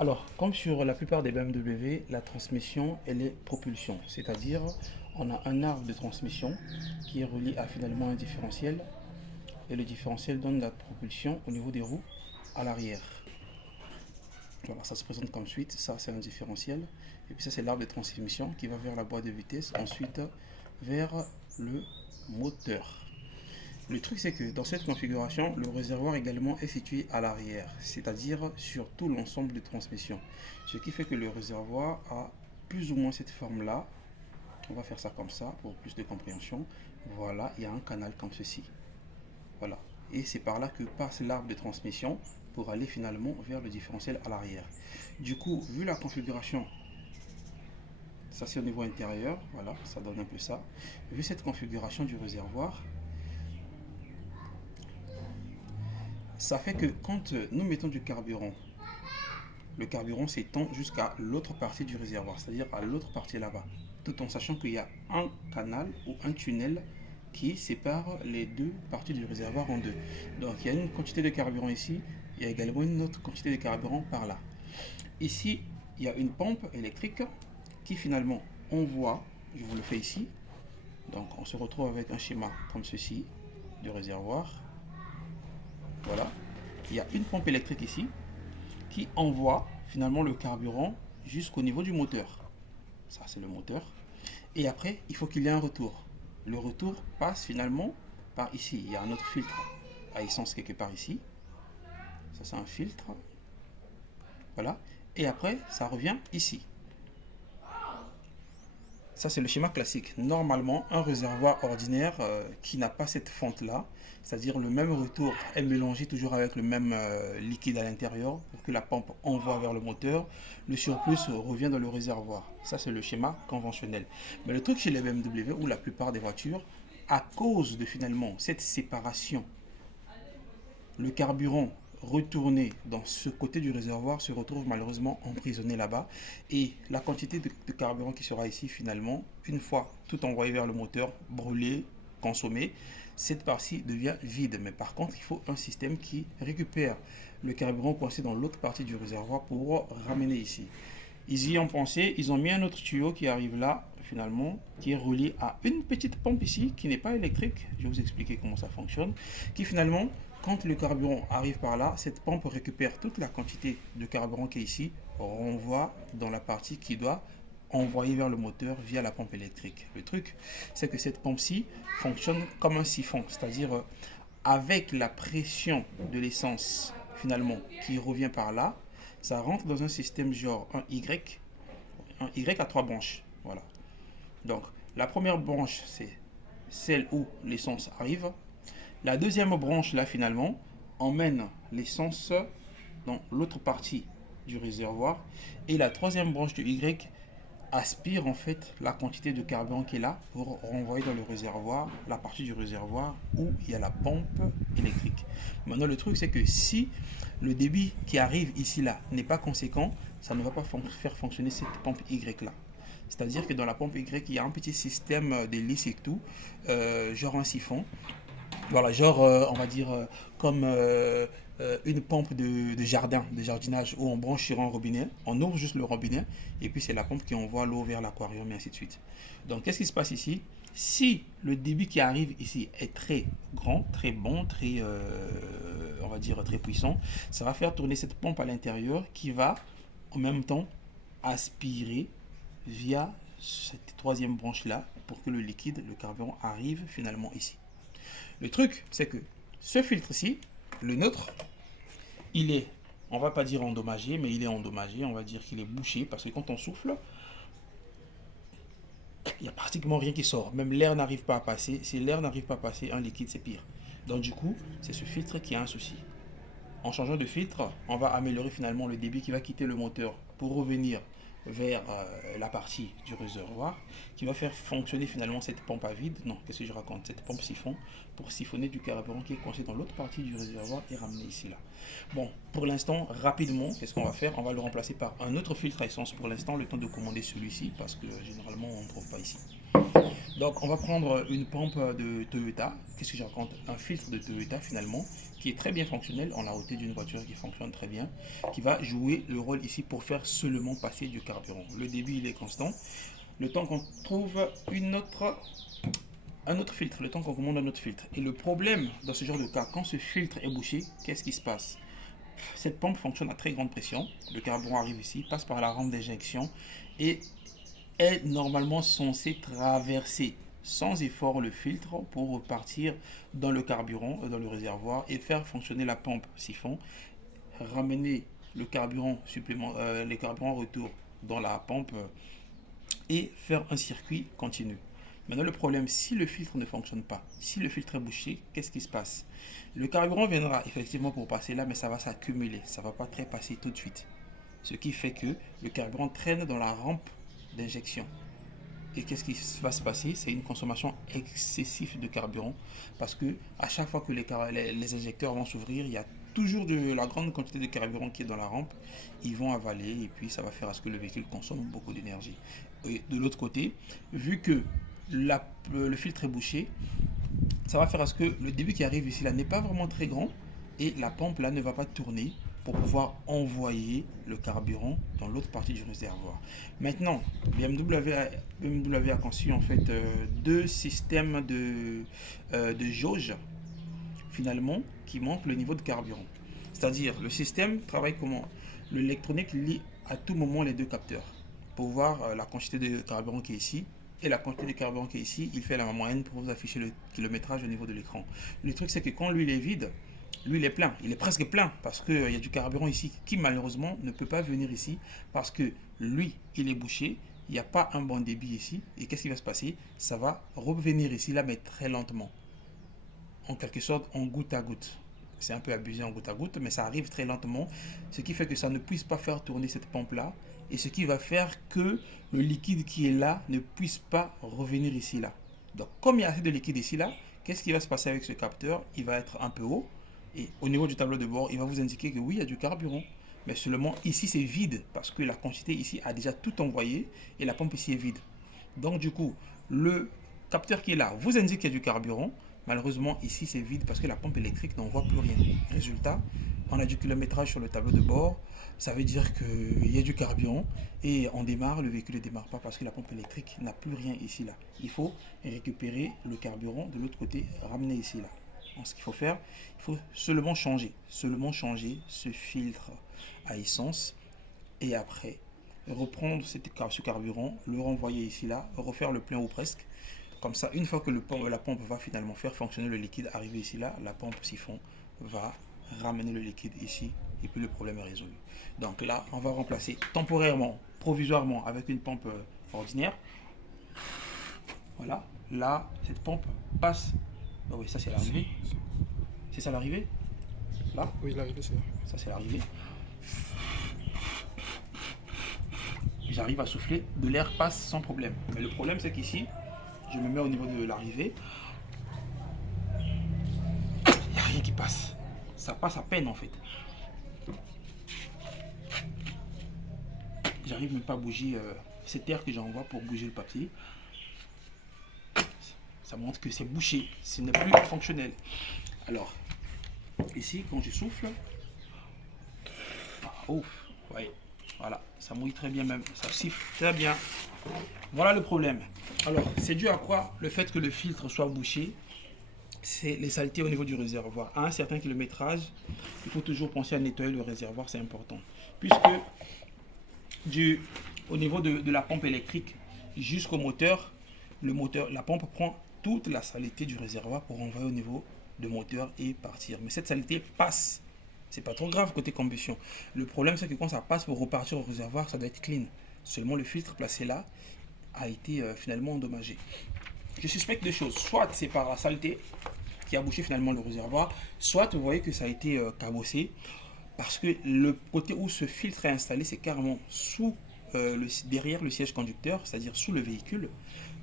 Alors, comme sur la plupart des BMW, la transmission, elle est propulsion. C'est-à-dire, on a un arbre de transmission qui est relié à finalement un différentiel. Et le différentiel donne la propulsion au niveau des roues à l'arrière. Voilà, ça se présente comme suite. Ça, c'est un différentiel. Et puis ça, c'est l'arbre de transmission qui va vers la boîte de vitesse. Ensuite, vers le moteur. Le truc, c'est que dans cette configuration, le réservoir également est situé à l'arrière, c'est-à-dire sur tout l'ensemble de transmission. Ce qui fait que le réservoir a plus ou moins cette forme-là. On va faire ça comme ça pour plus de compréhension. Voilà, il y a un canal comme ceci. Voilà. Et c'est par là que passe l'arbre de transmission pour aller finalement vers le différentiel à l'arrière. Du coup, vu la configuration, ça c'est au niveau intérieur, voilà, ça donne un peu ça. Vu cette configuration du réservoir, ça fait que quand nous mettons du carburant, le carburant s'étend jusqu'à l'autre partie du réservoir, c'est-à-dire à l'autre partie là-bas, tout en sachant qu'il y a un canal ou un tunnel qui sépare les deux parties du réservoir en deux. Donc il y a une quantité de carburant ici, il y a également une autre quantité de carburant par là. Ici, il y a une pompe électrique qui finalement envoie, je vous le fais ici, donc on se retrouve avec un schéma comme ceci du réservoir. Voilà, il y a une pompe électrique ici qui envoie finalement le carburant jusqu'au niveau du moteur. Ça, c'est le moteur. Et après, il faut qu'il y ait un retour. Le retour passe finalement par ici. Il y a un autre filtre à essence quelque part ici. Ça, c'est un filtre. Voilà. Et après, ça revient ici. Ça, c'est le schéma classique. Normalement, un réservoir ordinaire qui n'a pas cette fente-là, c'est-à-dire le même retour est mélangé toujours avec le même liquide à l'intérieur pour que la pompe envoie vers le moteur. Le surplus revient dans le réservoir. Ça, c'est le schéma conventionnel. Mais le truc chez les BMW ou la plupart des voitures, à cause de finalement cette séparation, le carburant retourné dans ce côté du réservoir se retrouve malheureusement emprisonné là-bas et la quantité de carburant qui sera ici finalement, une fois tout envoyé vers le moteur, brûlé, consommé, cette partie devient vide. Mais par contre, il faut un système qui récupère le carburant coincé dans l'autre partie du réservoir pour ramener ici. Ils y ont pensé, ils ont mis un autre tuyau qui arrive là, finalement, qui est relié à une petite pompe ici, qui n'est pas électrique. Je vais vous expliquer comment ça fonctionne. Qui finalement, quand le carburant arrive par là, cette pompe récupère toute la quantité de carburant qui est ici, renvoie dans la partie qui doit envoyer vers le moteur via la pompe électrique. Le truc, c'est que cette pompe-ci fonctionne comme un siphon, c'est-à-dire avec la pression de l'essence finalement qui revient par là, ça rentre dans un système genre un Y à trois branches. Voilà. Donc, la première branche, c'est celle où l'essence arrive. La deuxième branche, là, finalement, emmène l'essence dans l'autre partie du réservoir. Et la troisième branche du Y aspire en fait la quantité de carburant qui est là pour renvoyer dans le réservoir, la partie du réservoir où il y a la pompe électrique. Maintenant, le truc, c'est que si le débit qui arrive ici là n'est pas conséquent, ça ne va pas faire fonctionner cette pompe Y là. C'est-à-dire que dans la pompe Y, il y a un petit système d'hélice et tout, genre un siphon. Voilà, genre, on va dire, comme une pompe de jardin, de jardinage, où on branche sur un robinet, on ouvre juste le robinet, et puis c'est la pompe qui envoie l'eau vers l'aquarium, et ainsi de suite. Donc, qu'est-ce qui se passe ici? Si le débit qui arrive ici est très grand, très bon, très, on va dire, très puissant, ça va faire tourner cette pompe à l'intérieur qui va, en même temps, aspirer via cette troisième branche-là pour que le liquide, le carburant, arrive finalement ici. Le truc, c'est que ce filtre-ci, le nôtre, il est, on va pas dire endommagé, mais il est endommagé, on va dire qu'il est bouché, parce que quand on souffle, il n'y a pratiquement rien qui sort. Même l'air n'arrive pas à passer. Si l'air n'arrive pas à passer, un liquide, c'est pire. Donc du coup, c'est ce filtre qui a un souci. En changeant de filtre, on va améliorer finalement le débit qui va quitter le moteur pour revenir vers la partie du réservoir qui va faire fonctionner finalement cette pompe à vide, non, qu'est-ce que je raconte, cette pompe siphon pour siphonner du carburant qui est coincé dans l'autre partie du réservoir et ramener ici là. Bon, pour l'instant, rapidement, qu'est-ce qu'on va faire? On va le remplacer par un autre filtre à essence pour l'instant, le temps de commander celui-ci parce que généralement on ne trouve pas ici. Donc, on va prendre une pompe de Toyota. Qu'est-ce que je raconte? Un filtre de Toyota finalement, qui est très bien fonctionnel. On l'a ôté d'une voiture qui fonctionne très bien, qui va jouer le rôle ici pour faire seulement passer du carburant. Le débit, il est constant. Le temps qu'on trouve un autre filtre, le temps qu'on commande un autre filtre. Et le problème dans ce genre de cas, quand ce filtre est bouché, qu'est-ce qui se passe? Cette pompe fonctionne à très grande pression. Le carburant arrive ici, passe par la rampe d'injection et est normalement censé traverser sans effort le filtre pour repartir dans le carburant, dans le réservoir et faire fonctionner la pompe siphon, ramener le carburant les carburants retour dans la pompe et faire un circuit continu. Maintenant, le problème, si le filtre ne fonctionne pas, si le filtre est bouché, qu'est-ce qui se passe? Le carburant viendra effectivement pour passer là, mais ça va s'accumuler, ça ne va pas très passer tout de suite. Ce qui fait que le carburant traîne dans la rampe d'injection. Et qu'est-ce qui va se passer? C'est une consommation excessive de carburant parce que à chaque fois que les injecteurs vont s'ouvrir, il y a toujours de la grande quantité de carburant qui est dans la rampe. Ils vont avaler et puis ça va faire à ce que le véhicule consomme beaucoup d'énergie. Et de l'autre côté, vu que le filtre est bouché, ça va faire à ce que le débit qui arrive ici là n'est pas vraiment très grand et la pompe là ne va pas tourner pour pouvoir envoyer le carburant dans l'autre partie du réservoir. Maintenant, BMW a conçu en fait deux systèmes de jauge finalement qui montrent le niveau de carburant. C'est-à-dire le système travaille comment? L'électronique lie à tout moment les deux capteurs pour voir la quantité de carburant qui est ici et la quantité de carburant qui est ici. Il fait la moyenne pour vous afficher le kilométrage au niveau de l'écran. Le truc c'est que quand lui il est vide, lui il est plein, il est presque plein parce qu'il y a du carburant ici qui malheureusement ne peut pas venir ici parce que lui il est bouché, il n'y a pas un bon débit ici et qu'est-ce qui va se passer? Ça va revenir ici là mais très lentement, en quelque sorte en goutte à goutte. C'est un peu abusé en goutte à goutte, mais ça arrive très lentement, ce qui fait que ça ne puisse pas faire tourner cette pompe-là, et ce qui va faire que le liquide qui est là ne puisse pas revenir ici là. Donc comme il y a assez de liquide ici là, qu'est-ce qui va se passer avec ce capteur? Il va être un peu haut, et au niveau du tableau de bord, il va vous indiquer que oui, il y a du carburant, mais seulement ici c'est vide, parce que la quantité ici a déjà tout envoyé, et la pompe ici est vide. Donc du coup, le capteur qui est là vous indique qu'il y a du carburant. Malheureusement, ici, c'est vide parce que la pompe électrique n'envoie plus rien. Résultat, on a du kilométrage sur le tableau de bord. Ça veut dire qu'il y a du carburant et on démarre, le véhicule ne démarre pas parce que la pompe électrique n'a plus rien ici, là. Il faut récupérer le carburant de l'autre côté, ramener ici, là. Donc, ce qu'il faut faire, il faut seulement changer ce filtre à essence et après reprendre ce carburant, le renvoyer ici, là, refaire le plein ou presque. Comme ça, une fois que la pompe va finalement faire fonctionner le liquide, arriver ici là, la pompe siphon va ramener le liquide ici et puis le problème est résolu. Donc là, on va remplacer temporairement, provisoirement avec une pompe ordinaire. Voilà, là, cette pompe passe. Oh oui, ça c'est l'arrivée. C'est ça l'arrivée? Là? Oui, l'arrivée, c'est là. Ça c'est l'arrivée. J'arrive à souffler, de l'air passe sans problème. Mais le problème c'est qu'ici, je me mets au niveau de l'arrivée. Il n'y a rien qui passe. Ça passe à peine en fait. J'arrive même pas à bouger cet air que j'envoie pour bouger le papier. Ça montre que c'est bouché. Ce n'est plus fonctionnel. Alors, ici, quand je souffle. Ouf, ouais. Voilà, ça mouille très bien même. Ça siffle très bien. Voilà le problème. Alors, c'est dû à quoi? Le fait que le filtre soit bouché, c'est les saletés au niveau du réservoir. À un certain kilométrage, il faut toujours penser à nettoyer le réservoir, c'est important. Puisque au niveau de la pompe électrique jusqu'au moteur, la pompe prend toute la saleté du réservoir pour envoyer au niveau du moteur et partir. Mais cette saleté passe. C'est pas trop grave côté combustion. Le problème, c'est que quand ça passe pour repartir au réservoir, ça doit être clean. Seulement le filtre placé là a été finalement endommagé. Je suspecte deux choses. Soit c'est par la saleté qui a bouché finalement le réservoir, soit vous voyez que ça a été cabossé parce que le côté où ce filtre est installé, c'est carrément sous derrière le siège conducteur, c'est-à-dire sous le véhicule.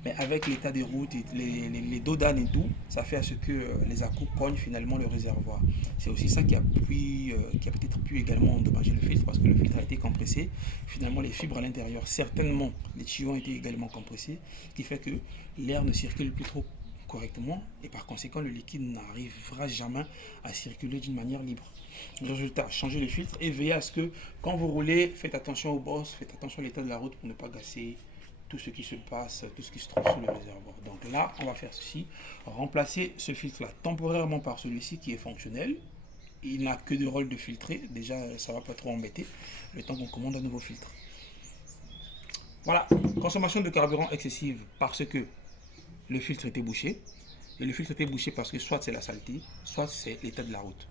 Mais avec l'état des routes et les dos d'âne et tout, ça fait à ce que les à-coups cognent finalement le réservoir. C'est aussi ça qui a peut-être pu également endommager le filtre parce que le filtre a été compressé. Finalement, les fibres à l'intérieur, certainement, les tuyaux ont été également compressés, ce qui fait que l'air ne circule plus trop correctement et par conséquent le liquide n'arrivera jamais à circuler d'une manière libre. Résultat, changez le filtre et veillez à ce que quand vous roulez, faites attention aux bosses, faites attention à l'état de la route pour ne pas gasser tout ce qui se passe, tout ce qui se trouve sous le réservoir. Donc là, on va faire ceci, remplacer ce filtre-là temporairement par celui-ci qui est fonctionnel. Il n'a que de rôle de filtrer, déjà ça va pas trop embêter, le temps qu'on commande un nouveau filtre. Voilà, consommation de carburant excessive parce que le filtre était bouché. Et le filtre était bouché parce que soit c'est la saleté, soit c'est l'état de la route.